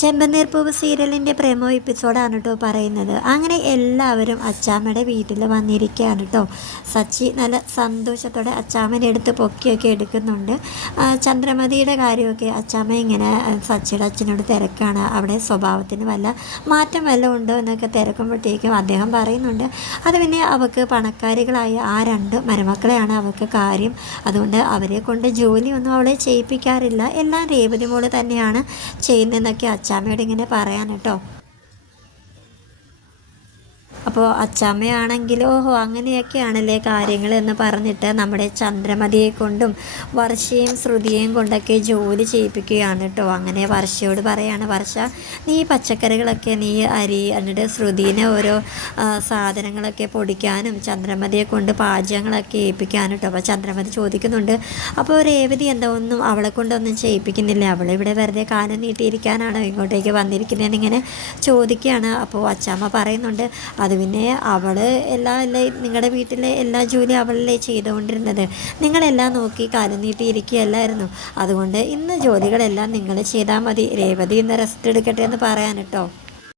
ചെമ്പനീർ പൂവ് സീരിയലിന്റെ പ്രേമോ എപ്പിസോഡാണ് കേട്ടോ പറയുന്നത്. അങ്ങനെ എല്ലാവരും അച്ചാമ്മയുടെ വീട്ടിൽ വന്നിരിക്കുകയാണ് കേട്ടോ സച്ചി നല്ല സന്തോഷത്തോടെ അച്ചാമ്മനെ എടുത്ത് പൊക്കിയൊക്കെ എടുക്കുന്നുണ്ട്. ചന്ദ്രമതിയുടെ കാര്യമൊക്കെ അച്ചാമ്മ ഇങ്ങനെ സച്ചിയുടെ അച്ഛനോട് തിരക്കാണ്. അവിടെ സ്വഭാവത്തിന് വല്ല മാറ്റം വല്ല ഉണ്ടോ എന്നൊക്കെ തിരക്കുമ്പോഴത്തേക്കും അദ്ദേഹം പറയുന്നുണ്ട്. അത് പിന്നെ അവൾക്ക് പണക്കാരികളായ ആ രണ്ട് മരുമക്കളെയാണ് അവൾക്ക് കാര്യം. അതുകൊണ്ട് അവരെ കൊണ്ട് ജോലിയൊന്നും അവളെ ചെയ്യിപ്പിക്കാറില്ല. എല്ലാം രേവതി മോൾ തന്നെയാണ് ചെയ്യുന്നതെന്നൊക്കെ അച്ചാമ്മയോട് ഇങ്ങനെ പറയാൻ കേട്ടോ. അപ്പോൾ അച്ചമ്മയാണെങ്കിലോ ഓഹോ അങ്ങനെയൊക്കെയാണല്ലേ കാര്യങ്ങൾ എന്ന് പറഞ്ഞിട്ട് നമ്മുടെ ചന്ദ്രമതിയെ കൊണ്ടും വർഷയും ശ്രുതിയെയും കൊണ്ടൊക്കെ ജോലി ചെയ്യിപ്പിക്കുകയാണ് കേട്ടോ. അങ്ങനെ വർഷയോട് പറയാണ് വർഷ നീ പച്ചക്കറികളൊക്കെ നീ അരി എന്നിട്ട് ശ്രുതിനെ ഓരോ സാധനങ്ങളൊക്കെ പൊടിക്കാനും ചന്ദ്രമതിയെ കൊണ്ട് പാചകങ്ങളൊക്കെ ഏൽപ്പിക്കാനും കേട്ടോ. അപ്പോൾ ചന്ദ്രമതി ചോദിക്കുന്നുണ്ട് അപ്പോൾ രേവതി എന്താ ഒന്നും അവളെ കൊണ്ടൊന്നും ചെയ്യിപ്പിക്കുന്നില്ല? അവളിവിടെ വെറുതെ കാലം നീട്ടിയിരിക്കാനാണോ ഇങ്ങോട്ടേക്ക് വന്നിരിക്കുന്നതെന്ന് ഇങ്ങനെ ചോദിക്കുകയാണ്. അപ്പോൾ അച്ചാമ്മ പറയുന്നുണ്ട് അത് പിന്നെ അവൾ എല്ലാ എല്ലാ നിങ്ങളുടെ വീട്ടിലെ എല്ലാ ജോലി അവളല്ലേ ചെയ്തുകൊണ്ടിരുന്നത്. നിങ്ങളെല്ലാം നോക്കി കാലം നീട്ടിയിരിക്കുകയല്ലായിരുന്നു അതുകൊണ്ട് ഇന്ന് ജോലികളെല്ലാം നിങ്ങൾ ചെയ്താൽ മതി. രേവതി ഇന്ന് റെസ്റ്റ് എടുക്കട്ടെ എന്ന് പറയാൻ കേട്ടോ.